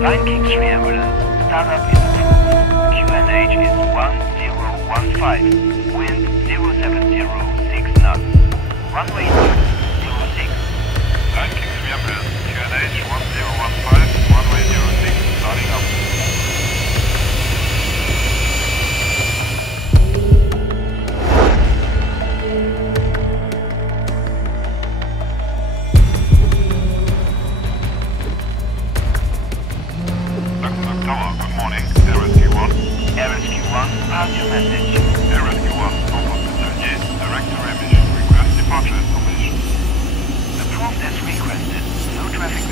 Line Kingsley ambulance, startup is approved. QNH is 1015, wind 0706 knots. Runway 06. Line Kingsley ambulance, QNH 1015, runway 06, starting up. Tower, good morning. Air Rescue 1. Air Rescue 1, pass your message. Air Rescue 1, Comfort Saunier, director emission, request departure information. Approved as requested. No traffic